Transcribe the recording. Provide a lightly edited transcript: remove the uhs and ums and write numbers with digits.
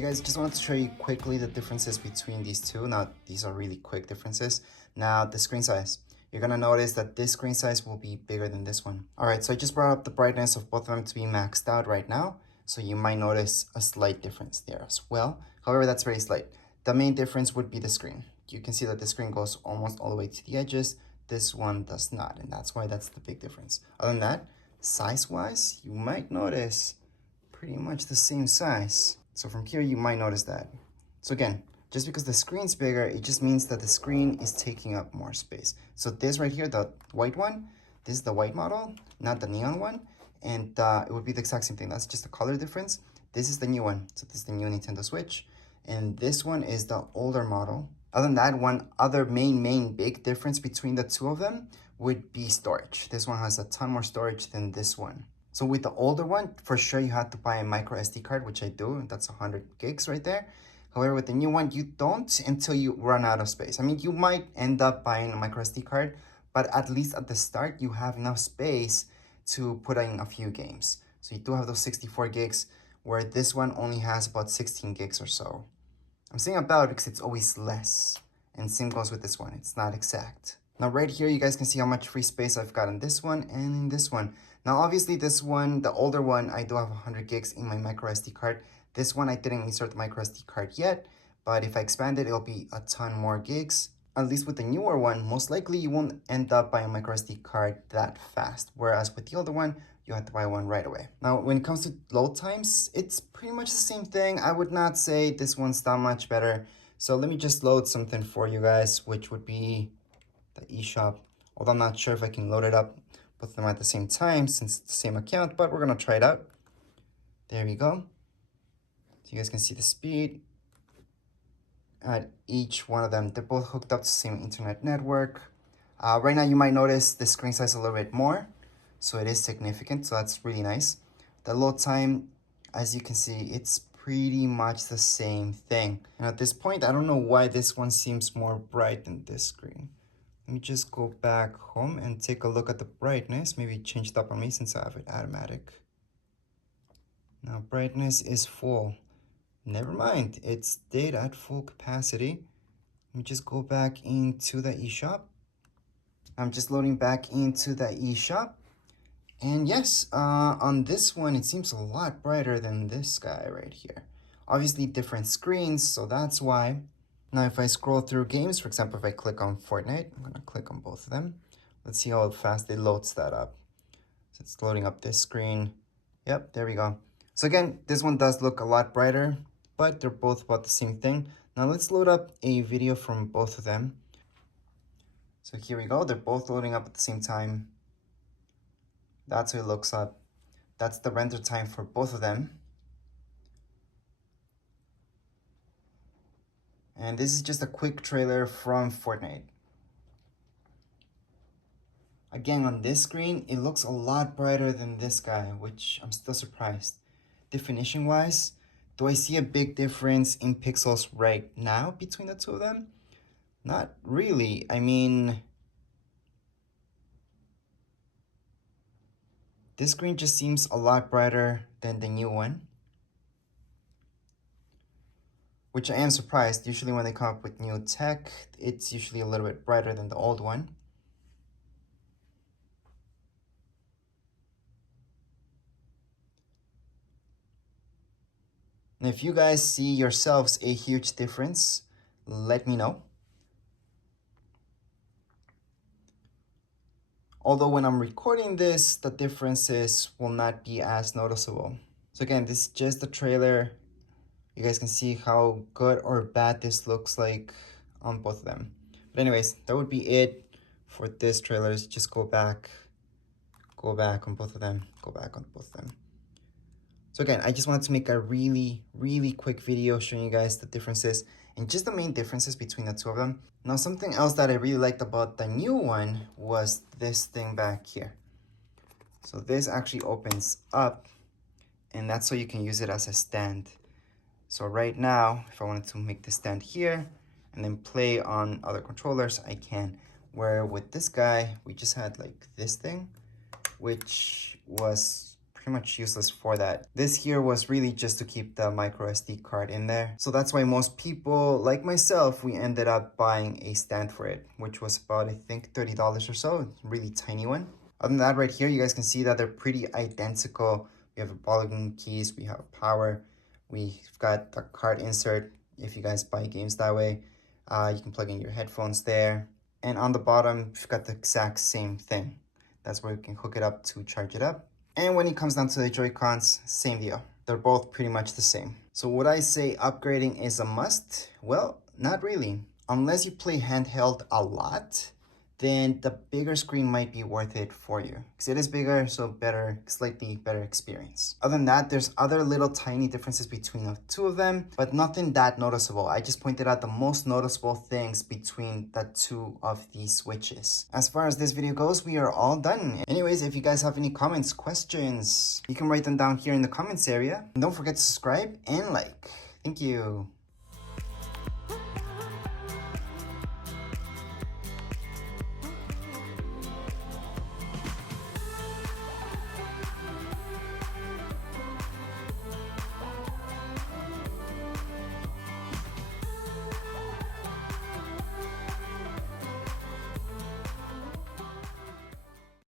Hey guys, just wanted to show you quickly the differences between these two. Now, these are really quick differences. Now, the screen size. You're gonna notice that this screen size will be bigger than this one. All right, so I just brought up the brightness of both of them to be maxed out right now. So you might notice a slight difference there as well. However, that's very slight. The main difference would be the screen. You can see that the screen goes almost all the way to the edges. This one does not, and that's why that's the big difference. Other than that, size-wise, you might notice pretty much the same size. So from here, you might notice that. So again, just because the screen's bigger, it just means that the screen is taking up more space. So this right here, the white one, this is the white model, not the neon one. And it would be the exact same thing. That's just a color difference. This is the new one. So this is the new Nintendo Switch. And this one is the older model. Other than that, one other main big difference between the two of them would be storage. This one has a ton more storage than this one. So with the older one, for sure you have to buy a micro SD card, which I do. That's 100 gigs right there. However, with the new one, you don't until you run out of space. I mean, you might end up buying a micro SD card, but at least at the start, you have enough space to put in a few games. So you do have those 64 gigs, where this one only has about 16 gigs or so. I'm saying about because it's always less. And same goes with this one. It's not exact. Now right here, you guys can see how much free space I've got in this one and in this one. Now obviously this one, the older one, I do have 100 gigs in my micro SD card. This one I didn't insert the micro SD card yet, but if I expand it, it'll be a ton more gigs. At least with the newer one, most likely you won't end up buying a micro SD card that fast. Whereas with the older one, you have to buy one right away. Now, when it comes to load times, it's pretty much the same thing. I would not say this one's that much better. So let me just load something for you guys, which would be the eShop. Although I'm not sure if I can load it up, both of them at the same time since it's the same account, but we're gonna try it out. There we go. So you guys can see the speed at each one of them. They're both hooked up to the same internet network. Right now you might notice the screen size a little bit more. So it is significant, so that's really nice. The load time, as you can see, it's pretty much the same thing. And at this point, I don't know why this one seems more bright than this screen. Let me just go back home and take a look at the brightness. Maybe change it up on me since I have it automatic. Now brightness is full. Never mind, it stayed at full capacity. Let me just go back into the eShop. I'm just loading back into the eShop. And yes, on this one, it seems a lot brighter than this guy right here. Obviously different screens, so that's why. Now, if I scroll through games, for example, if I click on Fortnite, I'm gonna click on both of them. Let's see how fast it loads that up. So it's loading up this screen. Yep, there we go. So again, this one does look a lot brighter, but they're both about the same thing. Now let's load up a video from both of them. So here we go, they're both loading up at the same time. That's how it looks up. That's the render time for both of them. And this is just a quick trailer from Fortnite. Again, on this screen, it looks a lot brighter than this guy, which I'm still surprised. Definition-wise, do I see a big difference in pixels right now between the two of them? Not really. I mean, this screen just seems a lot brighter than the new one, which I am surprised. Usually when they come up with new tech, it's usually a little bit brighter than the old one. And if you guys see yourselves a huge difference, let me know. Although when I'm recording this, the differences will not be as noticeable. So again, this is just the trailer. You guys can see how good or bad this looks like on both of them. But anyways, that would be it for this trailer. Just go back on both of them, go back on both of them. So again, I just wanted to make a really quick video showing you guys the differences and just the main differences between the two of them. Now, something else that I really liked about the new one was this thing back here. So this actually opens up, and that's so you can use it as a stand. So right now, if I wanted to make the stand here and then play on other controllers, I can. Where with this guy, we just had like this thing, which was pretty much useless for that. This here was really just to keep the micro SD card in there. So that's why most people, like myself, we ended up buying a stand for it, which was about, I think, $30 or so, really tiny one. Other than that, right here, you guys can see that they're pretty identical. We have a volume keys, we have power, we've got the card insert. If you guys buy games that way, you can plug in your headphones there. And on the bottom, we've got the exact same thing. That's where you can hook it up to charge it up. And when it comes down to the Joy-Cons, same deal. They're both pretty much the same. So would I say upgrading is a must? Well, not really. Unless you play handheld a lot, then the bigger screen might be worth it for you. Because it is bigger, so better, slightly better experience. Other than that, there's other little tiny differences between the two of them, but nothing that noticeable. I just pointed out the most noticeable things between the two of these switches. As far as this video goes, we are all done. Anyways, if you guys have any comments, questions, you can write them down here in the comments area. And don't forget to subscribe and like. Thank you.